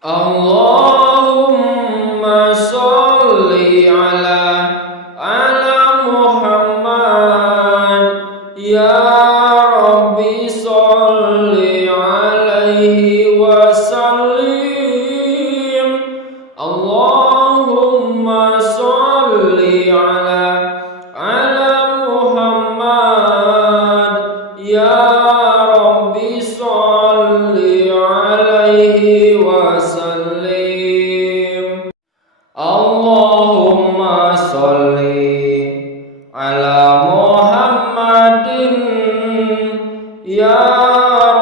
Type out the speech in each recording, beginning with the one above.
Allahumma sholli ala Muhammad ya Rabbi sholli alaihi wa sallim. Allahumma sholli ala Muhammad ya Rabbi sholli alaihi wa sallim. Allahumma sholli ala Muhammadin ya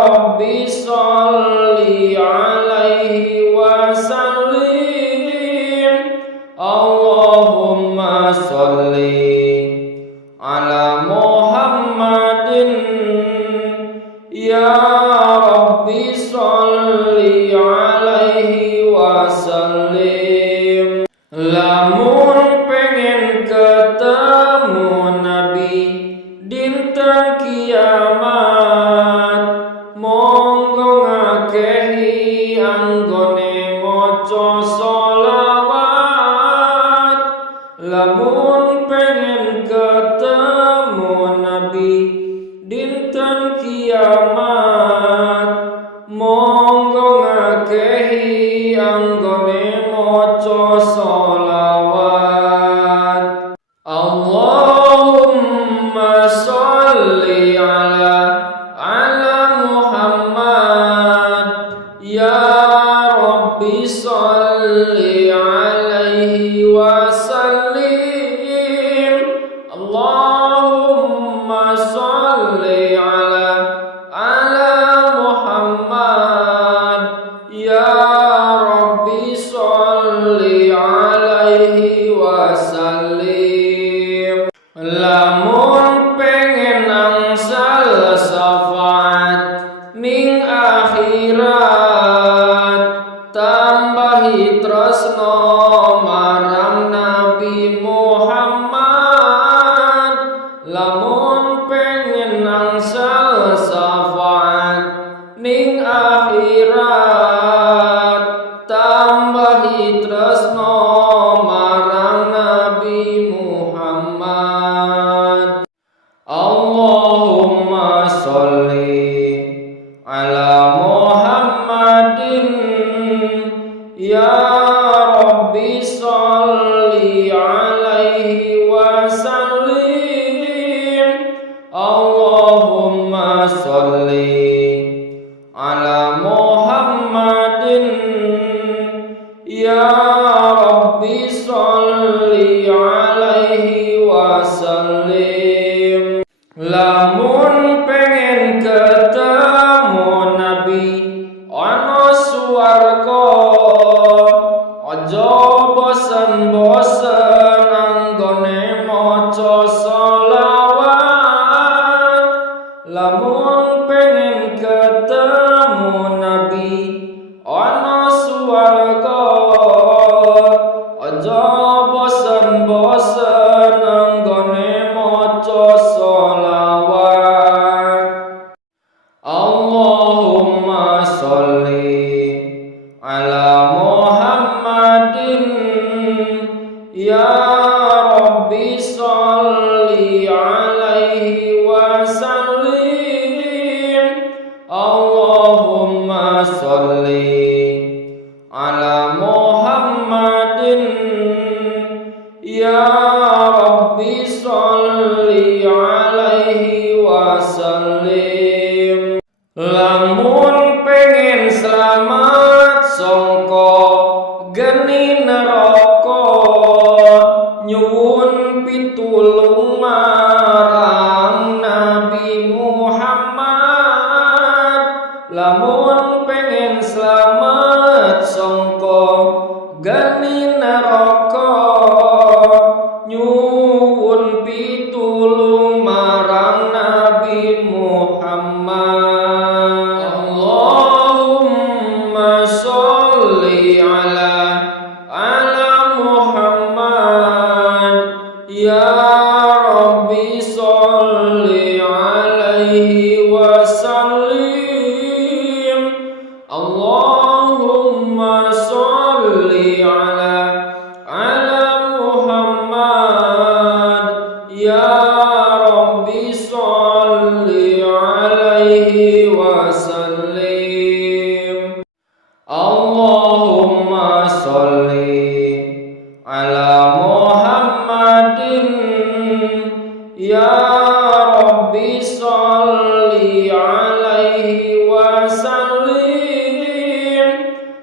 Rabbi sholli alaihi wa sallim. Allahumma sholli ala Muhammadin ya Rabbi sholli alaihi wa sallim. Lamun pengen ketemu Nabi dinten kiamat, monggo ngakehi anggone maca sholawat. Lamun pengen ketemu Nabi dinten kiamat, monggo ngakehi anggone maca sholawat. Allahumma sholli ala Muhammad ya Rabbi sholli alaihi wa sallim. Allahumma sholli ala Muhammad ya Rabbi sholli alaihi wa sallim. Lamun pengen angsal syafaat ning akhirat, tambahi tresno marang Nabi Muhammad. Lamun pengen angsal syafaat ning akhirat, tambahi tresno marang Nabi Muhammad. Allahumma sholli ala Muhammadin ya Rabbi sholli alaihi wa sallim. Allahumma sholli ala Muhammadin ya Rabbi sholli alaihi wa sallim. Lamun pengen ketemu Nabi ana swarga, aja bosen-bosen anggone maca sholawat. Lamun pengen ketemu Nabi ana swarga, aja bosen-bosen anggone maca sholawat. Allahumma sholli ala Muhammadin ya Rabbi sholli alaihi wa sallim. Allahumma sholli ala Muhammadin ya Rabbi sholli alaihi wa sallim. Lamun pengen selamat sangka geni neraka, nyuwun pitulung marang Nabi Muhammad. Lamun pengen selamat sangka geni neraka, nyuwun pitulung marang Nabi Muhammad. Allahumma sholli ala Muhammad ya Rabbi sholli alaihi wa sallim. Allahumma sallim. Allahumma sholli ala Muhammadin ya Rabbi sholli alaihi wa sallim.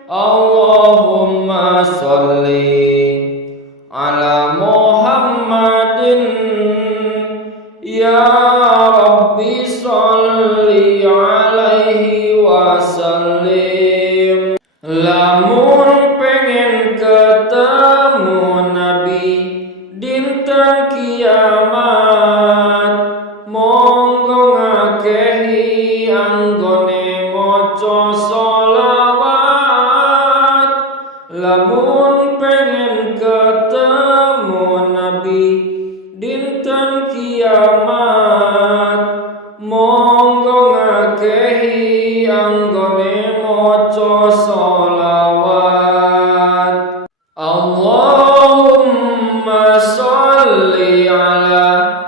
Allahumma sholli ala Muhammadin ya Rabbi sholli alaihi wa sallim. Lamun pengen ketemu Nabi dinten kiamat, monggo ngakehi anggone maca sholawat. Lamun pengen ketemu Nabi dinten kiamat, monggo ngakehi anggone maca sholawat. Allahumma sholli ala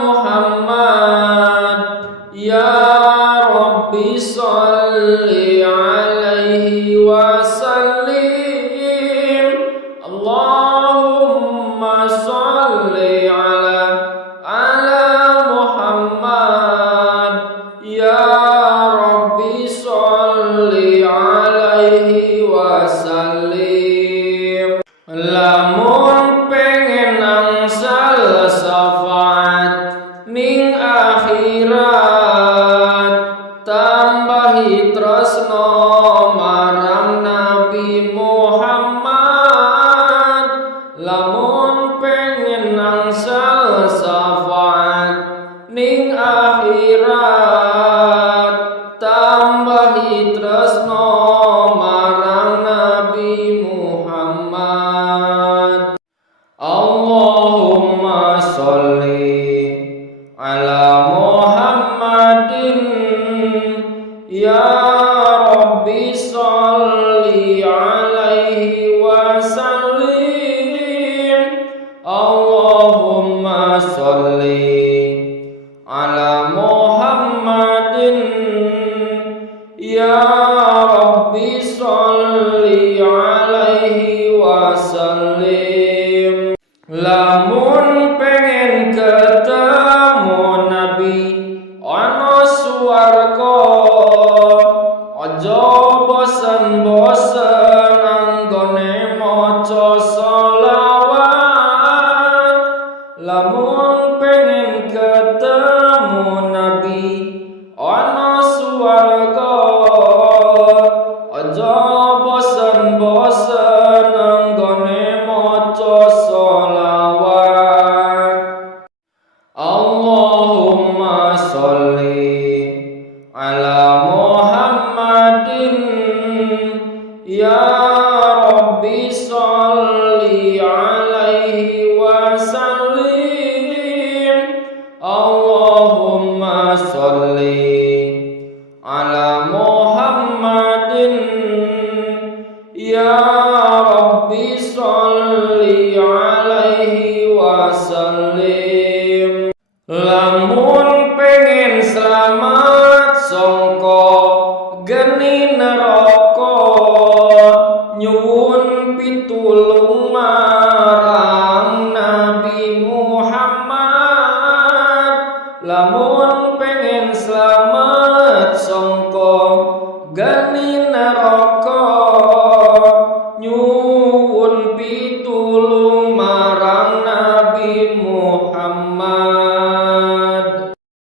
Muhammad ya Rabbi sholli alaihi wa sallim. Allahumma sholli ala Muhammad ya Rabbi sholli alaihi wa sallim. Lamun pengen angsal syafaat ning akhirat, tambahi tresno marang Nabi Muhammad. Lamun pengen angsal syafaat ning akhirat, tambahi tresno marang Nabi Muhammad. Allahumma sholli ala Muhammadin ya Rabbi sholli alaihi wa sallim. Allahumma sholli ala Muhammadin ya Rabbi sholli alaihi wa sallim. Lamun pengen ketemu Nabi ana swarga, aja bosen-bosen anggone maca sholawat. Lamun pengen ketemu Nabi ana swarga, aja bosen-bosen anggone maca sholawat. Allahumma sholli ala Muhammadin ya Rabbi sholli alaihi wa sallim. Allahumma sholli ala Muhammadin ya Rabbi sholli alaihi wa sallim. Lamun pengen selamat sangka geni neraka, nyuwun pitulung marang Nabi Muhammad. Lamun pengen selamat sangka geni neraka, nyuwun pitulung